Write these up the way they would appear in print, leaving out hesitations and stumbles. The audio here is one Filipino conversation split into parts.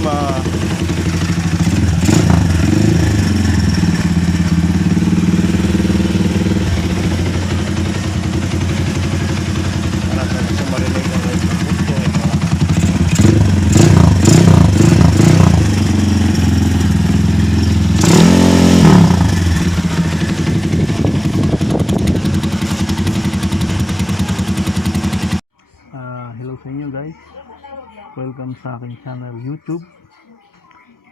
Sigma. Para sa marinig ang guys ng punto ito. Hello sa inyo guys, welcome sa aking channel YouTube.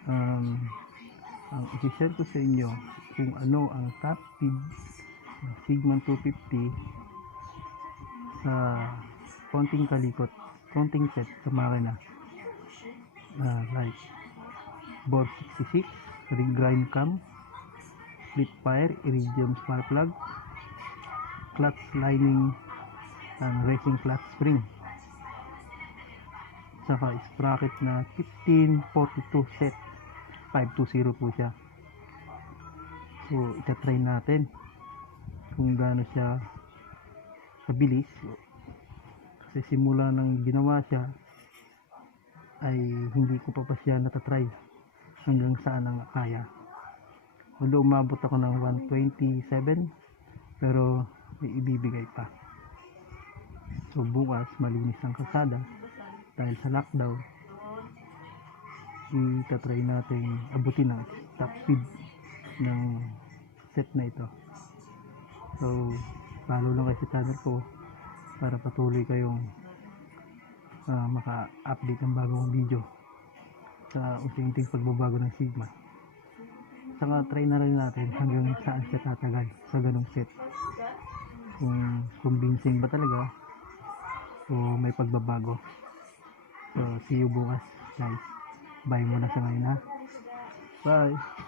Ang i-share ko sa inyo kung ano ang top speed ng Sigma 250 sa konting kalikot, konting set sa makina, like bore 66, ring grind cam, split fire, iridium spark plug, clutch lining and racing clutch spring, saka sprocket na 1542 set 520 po siya. So itatry natin kung gaano siya kabilis, kasi simula nang ginawa siya ay hindi ko pa siya natatry hanggang saan ang kaya. Although umabot ako ng 127 pero may ibibigay pa. So bukas malinis ang kalsada dahil sa lockdown, itatry natin abutin ang top speed ng set na ito. So follow lang kayo sa channel ko para patuloy kayong maka-update ng bagong video sa unti-unting pagbabago ng Sigma. Saka try na rin natin hanggang saan siya tatagal sa ganong set, kung convincing ba talaga o may pagbabago. So see you bukas guys. Bye muna sa ngayon ha. Bye.